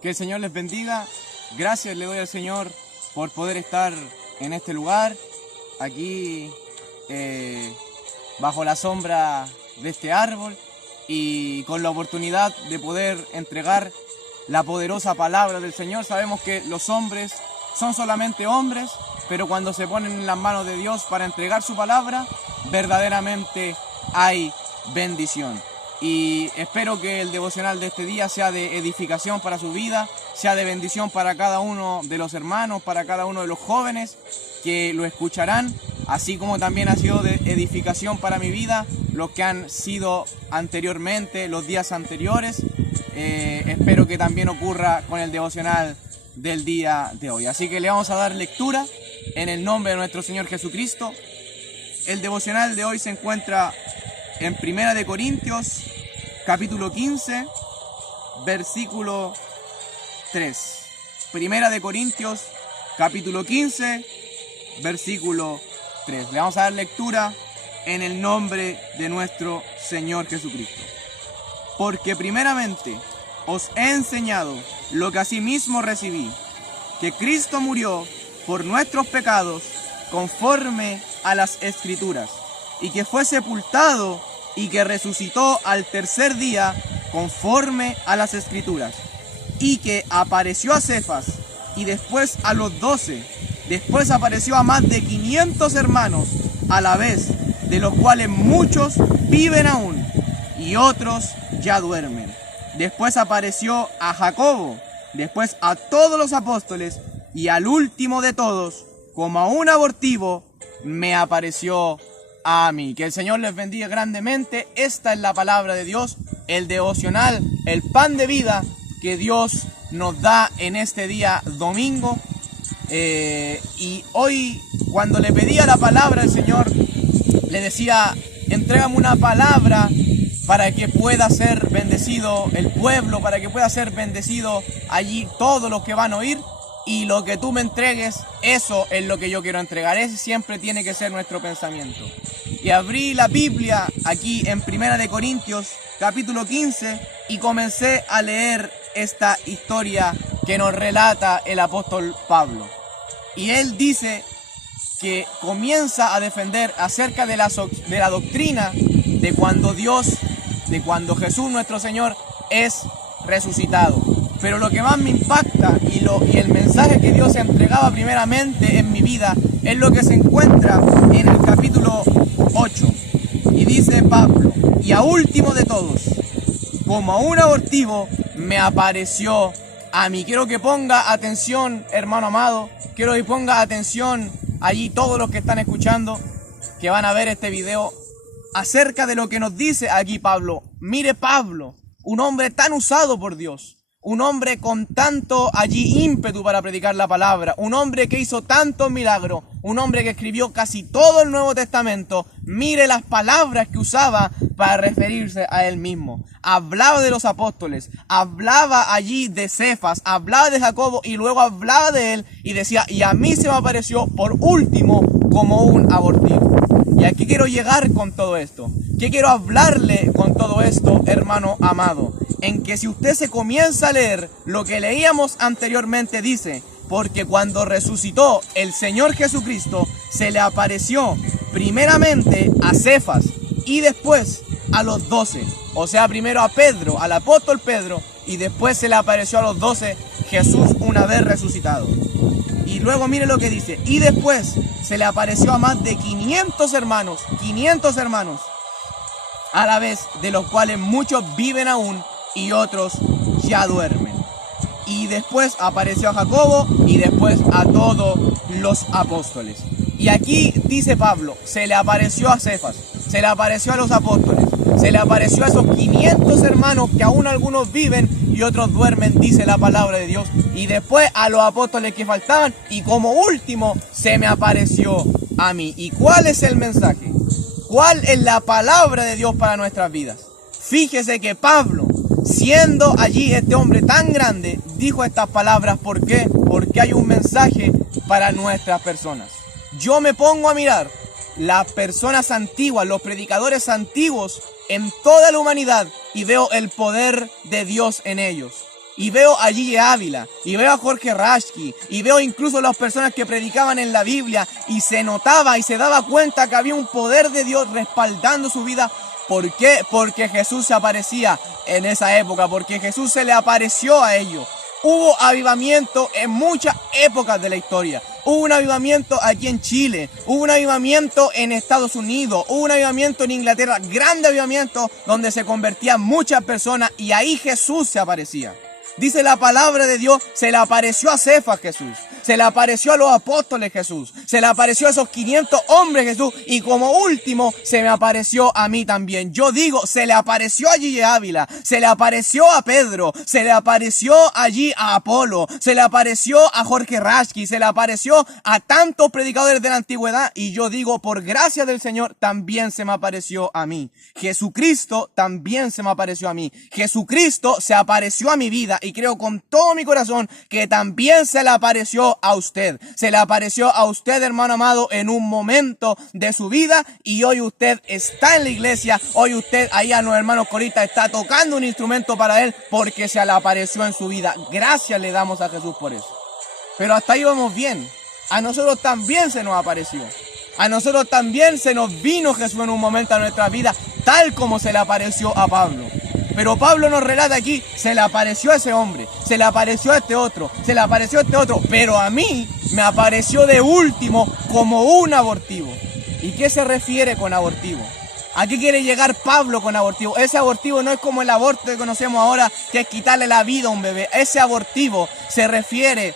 Que el Señor les bendiga. Gracias le doy al Señor por poder estar en este lugar, aquí bajo la sombra de este árbol y con la oportunidad de poder entregar la poderosa palabra del Señor. Sabemos que los hombres son solamente hombres, pero cuando se ponen en las manos de Dios para entregar su palabra, verdaderamente hay bendición. Y espero que el devocional de este día sea de edificación para su vida, sea de bendición para cada uno de los hermanos, para cada uno de los jóvenes que lo escucharán, así como también ha sido de edificación para mi vida los que han sido anteriormente, los días anteriores. Espero que también ocurra con el devocional del día de hoy. Así que le vamos a dar lectura en el nombre de nuestro Señor Jesucristo. El devocional de hoy se encuentra en 1 Corintios, capítulo 15, versículo 3. 1 Corintios, capítulo 15, versículo 3. Le vamos a dar lectura en el nombre de nuestro Señor Jesucristo. Porque primeramente os he enseñado lo que asimismo recibí, que Cristo murió por nuestros pecados conforme a las Escrituras, y que fue sepultado y que resucitó al tercer día conforme a las Escrituras, y que apareció a Cefas y después a los 12, después apareció a más de 500 hermanos a la vez, de los cuales muchos viven aún y otros ya duermen. Después apareció a Jacobo, después a todos los apóstoles, y al último de todos, como a un abortivo, me apareció a mí. Que el Señor les bendiga grandemente. Esta es la palabra de Dios, el devocional, el pan de vida que Dios nos da en este día domingo. Y hoy, cuando le pedía la palabra al Señor, le decía: entrégame una palabra para que pueda ser bendecido el pueblo, para que pueda ser bendecido allí todos los que van a oír. Y lo que tú me entregues, eso es lo que yo quiero entregar. Ese siempre tiene que ser nuestro pensamiento. Y abrí la Biblia aquí en 1 Corintios, capítulo 15, y comencé a leer esta historia que nos relata el apóstol Pablo. Y él dice que comienza a defender acerca de la doctrina de cuando Jesús nuestro Señor es resucitado. Pero lo que más me impacta y el mensaje que Dios entregaba primeramente en mi vida es lo que se encuentra en el capítulo 8. Y dice Pablo: y a último de todos, como a un abortivo, me apareció a mí. Quiero que ponga atención, hermano amado, quiero que ponga atención allí todos los que están escuchando, que van a ver este video, acerca de lo que nos dice aquí Pablo. Mire, Pablo, un hombre tan usado por Dios, un hombre con tanto allí ímpetu para predicar la palabra, un hombre que hizo tantos milagros, un hombre que escribió casi todo el Nuevo Testamento. Mire las palabras que usaba para referirse a él mismo. Hablaba de los apóstoles, hablaba allí de Cefas, hablaba de Jacobo y luego hablaba de él y decía: y a mí se me apareció por último como un abortivo. Y aquí quiero llegar con todo esto. ¿Qué quiero hablarle con todo esto, hermano amado? En que si usted se comienza a leer lo que leíamos anteriormente, dice: porque cuando resucitó el Señor Jesucristo, se le apareció primeramente a Cefas y después a los 12. O sea, primero a Pedro, al apóstol Pedro, y después se le apareció a los 12 Jesús una vez resucitado. Y luego mire lo que dice: y después se le apareció a más de 500 hermanos, a la vez, de los cuales muchos viven aún y otros ya duermen. Y después apareció a Jacobo y después a todos los apóstoles. Y aquí dice Pablo: se le apareció a Cefas, se le apareció a los apóstoles, se le apareció a esos 500 hermanos que aún algunos viven y otros duermen, dice la palabra de Dios. Y después a los apóstoles que faltaban, y como último se me apareció a mí. ¿Y cuál es el mensaje? ¿Cuál es la palabra de Dios para nuestras vidas? Fíjese que Pablo, siendo allí este hombre tan grande, dijo estas palabras. ¿Por qué? Porque hay un mensaje para nuestras personas. Yo me pongo a mirar las personas antiguas, los predicadores antiguos en toda la humanidad, y veo el poder de Dios en ellos. y veo a Gille Ávila, y veo a Jorge Rashki, y veo incluso las personas que predicaban en la Biblia, y se notaba y se daba cuenta que había un poder de Dios respaldando su vida. ¿Por qué? Porque Jesús se aparecía en esa época, porque Jesús se le apareció a ellos. Hubo avivamiento en muchas épocas de la historia. Hubo un avivamiento aquí en Chile, hubo un avivamiento en Estados Unidos, hubo un avivamiento en Inglaterra, grande avivamiento donde se convertían muchas personas y ahí Jesús se aparecía. Dice la palabra de Dios, se le apareció a Cefas Jesús, se le apareció a los apóstoles Jesús, se le apareció a esos 500 hombres Jesús y como último se me apareció a mí también. Yo digo, se le apareció a Gille Ávila, se le apareció a Pedro, se le apareció allí a Apolo, se le apareció a Jorge Rashki, se le apareció a tantos predicadores de la antigüedad y yo digo, por gracia del Señor también se me apareció a mí. Jesucristo también se me apareció a mí. Jesucristo se apareció a mi vida y creo con todo mi corazón que también se le apareció a usted. Se le apareció a usted, hermano amado, en un momento de su vida y hoy usted está en la iglesia. Hoy usted, ahí a los hermanos coristas, está tocando un instrumento para él porque se le apareció en su vida. Gracias le damos a Jesús por eso. Pero hasta ahí vamos bien. A nosotros también se nos apareció. A nosotros también se nos vino Jesús en un momento a nuestra vida, tal como se le apareció a Pablo. Pero Pablo nos relata aquí, se le apareció a ese hombre, se le apareció a este otro, se le apareció a este otro, pero a mí me apareció de último como un abortivo. ¿Y qué se refiere con abortivo? ¿A qué quiere llegar Pablo con abortivo? Ese abortivo no es como el aborto que conocemos ahora, que es quitarle la vida a un bebé. Ese abortivo se refiere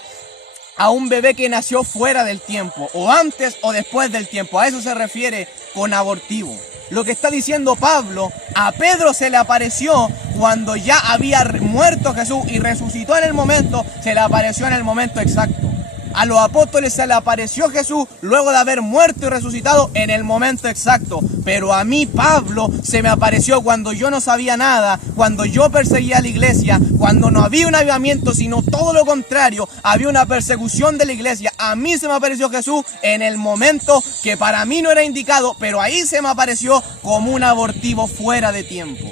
a un bebé que nació fuera del tiempo, o antes o después del tiempo. A eso se refiere con abortivo. Lo que está diciendo Pablo, a Pedro se le apareció cuando ya había muerto Jesús y resucitó en el momento, se le apareció en el momento exacto. A los apóstoles se le apareció Jesús luego de haber muerto y resucitado en el momento exacto. Pero a mí, Pablo, se me apareció cuando yo no sabía nada, cuando yo perseguía a la iglesia, cuando no había un avivamiento, sino todo lo contrario, había una persecución de la iglesia. A mí se me apareció Jesús en el momento que para mí no era indicado, pero ahí se me apareció como un abortivo fuera de tiempo.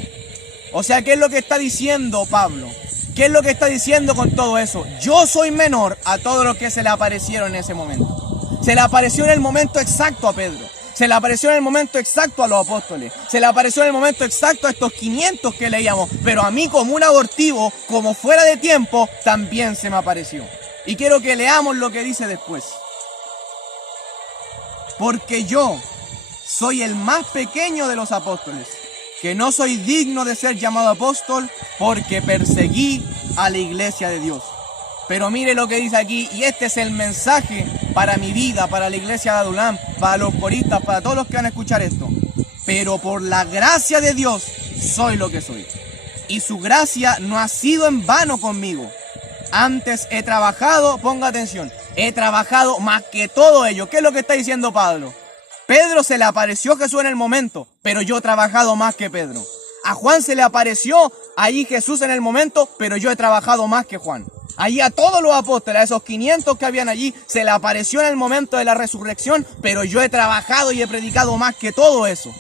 O sea, ¿qué es lo que está diciendo Pablo? ¿Qué es lo que está diciendo con todo eso? Yo soy menor a todos los que se le aparecieron en ese momento. Se le apareció en el momento exacto a Pedro. Se le apareció en el momento exacto a los apóstoles. Se le apareció en el momento exacto a estos 500 que leíamos. Pero a mí como un abortivo, como fuera de tiempo, también se me apareció. Y quiero que leamos lo que dice después. Porque yo soy el más pequeño de los apóstoles, que no soy digno de ser llamado apóstol porque perseguí a la iglesia de Dios. Pero mire lo que dice aquí, y este es el mensaje para mi vida, para la iglesia de Adulam, para los coristas, para todos los que van a escuchar esto. Pero por la gracia de Dios soy lo que soy. Y su gracia no ha sido en vano conmigo. Antes he trabajado, ponga atención, he trabajado más que todo ello. ¿Qué es lo que está diciendo Pablo? Pedro se le apareció Jesús en el momento, pero yo he trabajado más que Pedro. A Juan se le apareció ahí Jesús en el momento, pero yo he trabajado más que Juan. Allí a todos los apóstoles, a esos 500 que habían allí, se le apareció en el momento de la resurrección, pero yo he trabajado y he predicado más que todo eso.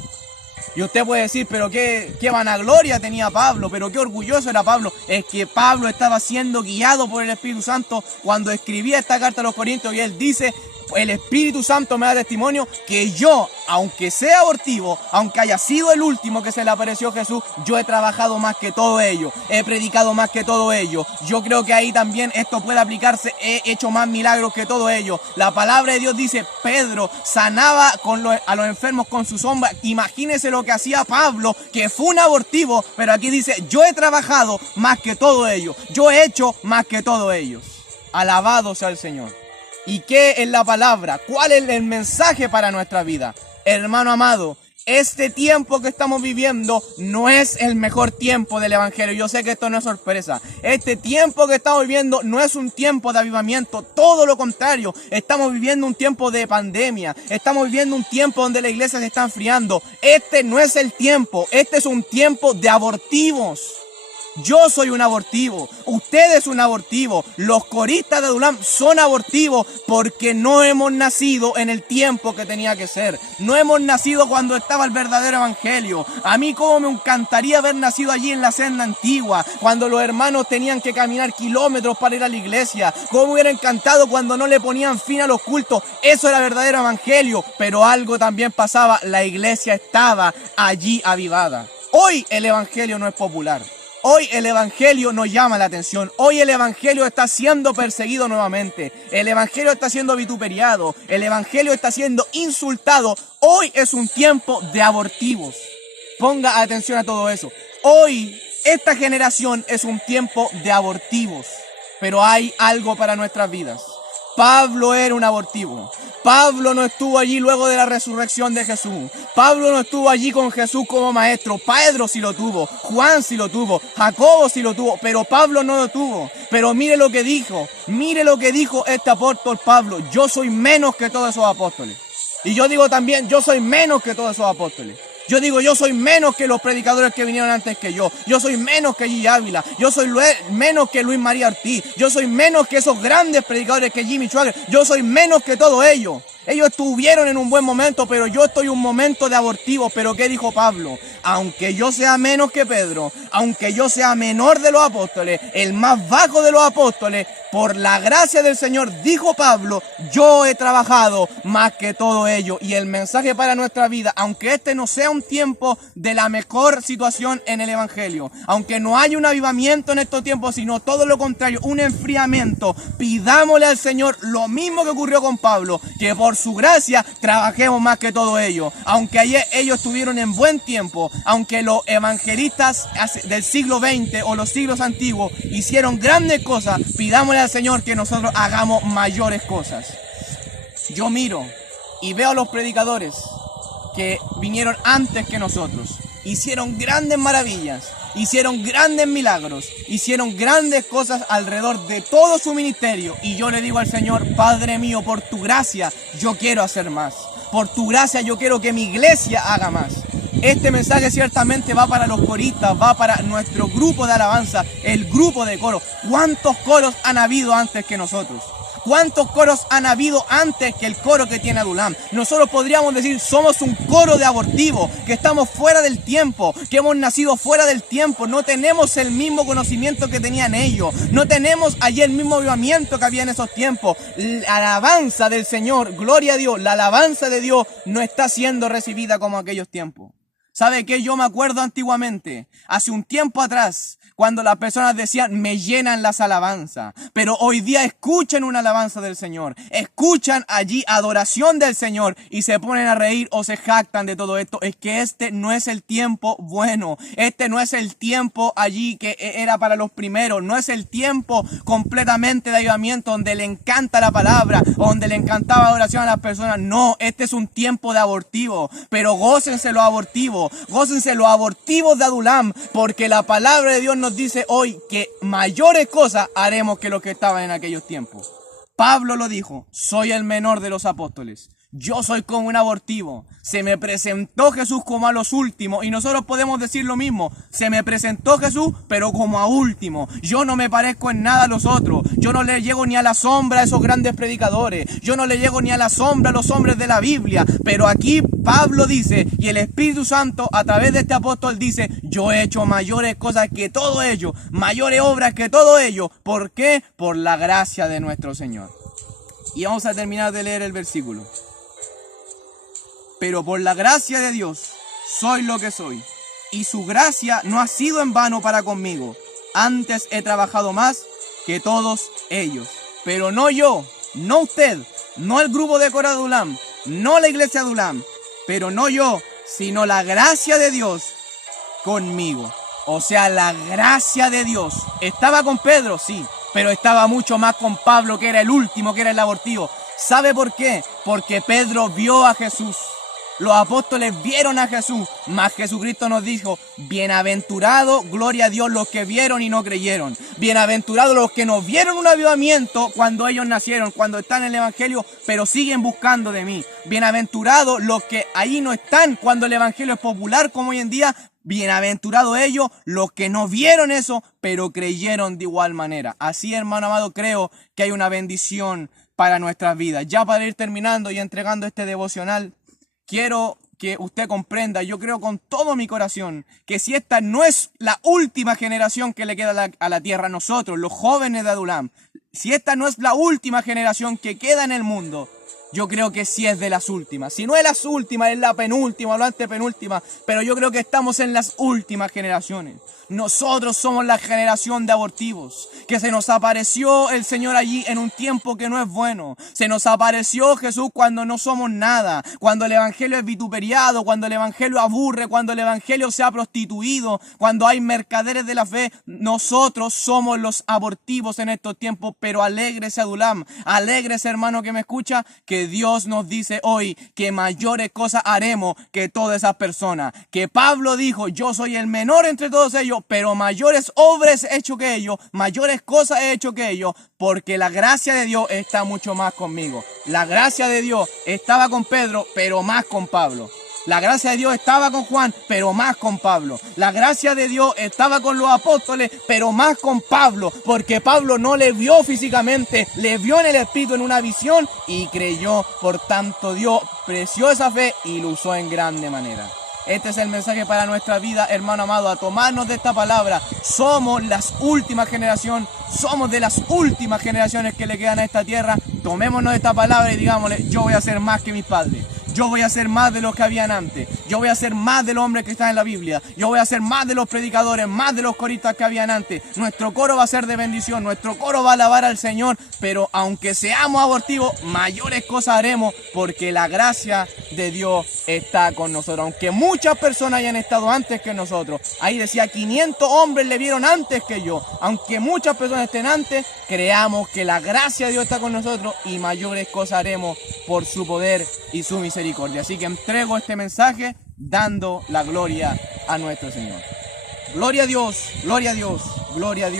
Y usted puede decir, pero qué vanagloria tenía Pablo, pero qué orgulloso era Pablo. Es que Pablo estaba siendo guiado por el Espíritu Santo cuando escribía esta carta a los Corintios y él dice, el Espíritu Santo me da testimonio que yo, aunque sea abortivo, aunque haya sido el último que se le apareció Jesús, yo he trabajado más que todo ello, he predicado más que todo ello. Yo creo que ahí también esto puede aplicarse, he hecho más milagros que todo ello. La palabra de Dios dice, Pedro sanaba a los enfermos con su sombra. Imagínese lo que hacía Pablo, que fue un abortivo, pero aquí dice, yo he trabajado más que todo ello, yo he hecho más que todo ellos. Alabado sea el Señor. ¿Y qué es la palabra? ¿Cuál es el mensaje para nuestra vida? Hermano amado, este tiempo que estamos viviendo no es el mejor tiempo del Evangelio. Yo sé que esto no es sorpresa. Este tiempo que estamos viviendo no es un tiempo de avivamiento. Todo lo contrario. Estamos viviendo un tiempo de pandemia. Estamos viviendo un tiempo donde la iglesia se está enfriando. Este no es el tiempo. Este es un tiempo de abortivos. Yo soy un abortivo, usted es un abortivo, los coristas de Adulam son abortivos porque no hemos nacido en el tiempo que tenía que ser. No hemos nacido cuando estaba el verdadero evangelio. A mí como me encantaría haber nacido allí en la senda antigua, cuando los hermanos tenían que caminar kilómetros para ir a la iglesia. Como me hubiera encantado cuando no le ponían fin a los cultos. Eso era el verdadero evangelio, pero algo también pasaba, la iglesia estaba allí avivada. Hoy el evangelio no es popular. Hoy el evangelio nos llama la atención. Hoy el evangelio está siendo perseguido nuevamente. El evangelio está siendo vituperiado. El evangelio está siendo insultado. Hoy es un tiempo de abortivos. Ponga atención a todo eso. Hoy esta generación es un tiempo de abortivos. Pero hay algo para nuestras vidas. Pablo era un abortivo. Pablo no estuvo allí luego de la resurrección de Jesús. Pablo no estuvo allí con Jesús como maestro. Pedro sí lo tuvo, Juan sí lo tuvo, Jacobo sí lo tuvo, pero Pablo no lo tuvo. Pero mire lo que dijo este apóstol Pablo. Yo soy menos que todos esos apóstoles. Y yo digo también, yo soy menos que todos esos apóstoles. Yo digo, yo soy menos que los predicadores que vinieron antes que yo. Yo soy menos que Gigi Ávila. Yo soy menos que Luis María Ortiz. Yo soy menos que esos grandes predicadores que Jimmy Schwager. Yo soy menos que todo ello. Ellos estuvieron en un buen momento, pero yo estoy en un momento de abortivo. Pero ¿qué dijo Pablo? Aunque yo sea menos que Pedro, aunque yo sea menor de los apóstoles, el más bajo de los apóstoles, por la gracia del Señor, dijo Pablo, yo he trabajado más que todo ello. Y el mensaje para nuestra vida, aunque este no sea un tiempo de la mejor situación en el evangelio, aunque no haya un avivamiento en estos tiempos, sino todo lo contrario, un enfriamiento, pidámosle al Señor lo mismo que ocurrió con Pablo, que por su gracia trabajemos más que todo ello. Aunque ayer ellos estuvieron en buen tiempo, aunque los evangelistas del siglo XX o los siglos antiguos hicieron grandes cosas, pidámosle al Señor que nosotros hagamos mayores cosas. Yo miro y veo a los predicadores que vinieron antes que nosotros, hicieron grandes maravillas, hicieron grandes milagros, hicieron grandes cosas alrededor de todo su ministerio, y yo le digo al Señor, Padre mío, por tu gracia yo quiero hacer más, por tu gracia yo quiero que mi iglesia haga más. Este mensaje ciertamente va para los coristas, va para nuestro grupo de alabanza, el grupo de coro. ¿Cuántos coros han habido antes que nosotros? ¿Cuántos coros han habido antes que el coro que tiene Adulam? Nosotros podríamos decir, somos un coro de abortivo, que estamos fuera del tiempo, que hemos nacido fuera del tiempo, no tenemos el mismo conocimiento que tenían ellos, no tenemos allí el mismo avivamiento que había en esos tiempos. La alabanza del Señor, gloria a Dios, la alabanza de Dios no está siendo recibida como aquellos tiempos. ¿Sabe qué? Yo me acuerdo antiguamente, hace un tiempo atrás, cuando las personas decían, me llenan las alabanzas. Pero hoy día escuchan una alabanza del Señor, escuchan allí adoración del Señor y se ponen a reír o se jactan de todo esto. Es que este no es el tiempo bueno, este no es el tiempo allí que era para los primeros, no es el tiempo completamente de avivamiento donde le encanta la palabra, donde le encantaba adoración a las personas. No, este es un tiempo de abortivo, pero gócense los abortivos de Adulam, porque la palabra de Dios nos dice hoy que mayores cosas haremos que los que estaban en aquellos tiempos. Pablo lo dijo, soy el menor de los apóstoles. Yo soy como un abortivo. Se me presentó Jesús como a los últimos. Y nosotros podemos decir lo mismo. Se me presentó Jesús, pero como a último. Yo no me parezco en nada a los otros. Yo no le llego ni a la sombra a esos grandes predicadores. Yo no le llego ni a la sombra a los hombres de la Biblia. Pero aquí Pablo dice, y el Espíritu Santo a través de este apóstol dice, yo he hecho mayores cosas que todo ello, mayores obras que todo ello. ¿Por qué? Por la gracia de nuestro Señor. Y vamos a terminar de leer el versículo. Pero por la gracia de Dios soy lo que soy, y su gracia no ha sido en vano para conmigo. Antes he trabajado más que todos ellos. Pero no yo, no usted, no el grupo de coro de Adulam, no la iglesia de Adulam, pero no yo, sino la gracia de Dios conmigo. O sea, la gracia de Dios. ¿Estaba con Pedro? Sí, pero estaba mucho más con Pablo, que era el último, que era el abortivo. ¿Sabe por qué? Porque Pedro vio a Jesús. Los apóstoles vieron a Jesús, mas Jesucristo nos dijo, bienaventurados, gloria a Dios, los que vieron y no creyeron. Bienaventurados los que no vieron un avivamiento cuando ellos nacieron, cuando están en el Evangelio, pero siguen buscando de mí. Bienaventurados los que ahí no están cuando el Evangelio es popular como hoy en día. bienaventurados ellos los que no vieron eso, pero creyeron de igual manera. Así, hermano amado, creo que hay una bendición para nuestras vidas. Ya para ir terminando y entregando este devocional, quiero que usted comprenda, yo creo con todo mi corazón, que si esta no es la última generación que le queda a la tierra, nosotros, los jóvenes de Adulam, si esta no es la última generación que queda en el mundo, yo creo que sí es de las últimas. Si no es las últimas, es la penúltima o la antepenúltima, pero yo creo que estamos en las últimas generaciones. Nosotros somos la generación de abortivos, que se nos apareció el Señor allí en un tiempo que no es bueno. Se nos apareció Jesús cuando no somos nada, cuando el Evangelio es vituperiado, cuando el Evangelio aburre, cuando el Evangelio se ha prostituido, cuando hay mercaderes de la fe. Nosotros somos los abortivos en estos tiempos, pero alégrese, Adulam, alégrese, hermano que me escucha, que Dios nos dice hoy que mayores cosas haremos que todas esas personas. Que Pablo dijo, yo soy el menor entre todos ellos, pero mayores obras he hecho que ellos, mayores cosas he hecho que ellos, porque la gracia de Dios está mucho más conmigo. La gracia de Dios estaba con Pedro, pero más con Pablo. La gracia de Dios estaba con Juan, pero más con Pablo. La gracia de Dios estaba con los apóstoles, pero más con Pablo, porque Pablo no le vio físicamente, le vio en el Espíritu en una visión y creyó. Por tanto, Dios preció esa fe y lo usó en grande manera. Este es el mensaje para nuestra vida, hermano amado, a tomarnos de esta palabra. Somos las últimas generaciones, somos de las últimas generaciones que le quedan a esta tierra. Tomémonos de esta palabra y digámosle, yo voy a ser más que mis padres. Yo voy a ser más de los que habían antes. Yo voy a ser más de los hombres que están en la Biblia. Yo voy a ser más de los predicadores, más de los coristas que habían antes. Nuestro coro va a ser de bendición. Nuestro coro va a alabar al Señor. Pero aunque seamos abortivos, mayores cosas haremos porque la gracia de Dios está con nosotros. Aunque muchas personas hayan estado antes que nosotros. Ahí decía 500 hombres le vieron antes que yo. Aunque muchas personas estén antes, creamos que la gracia de Dios está con nosotros y mayores cosas haremos por su poder y su misericordia. Así que entrego este mensaje dando la gloria a nuestro Señor. Gloria a Dios, gloria a Dios, gloria a Dios.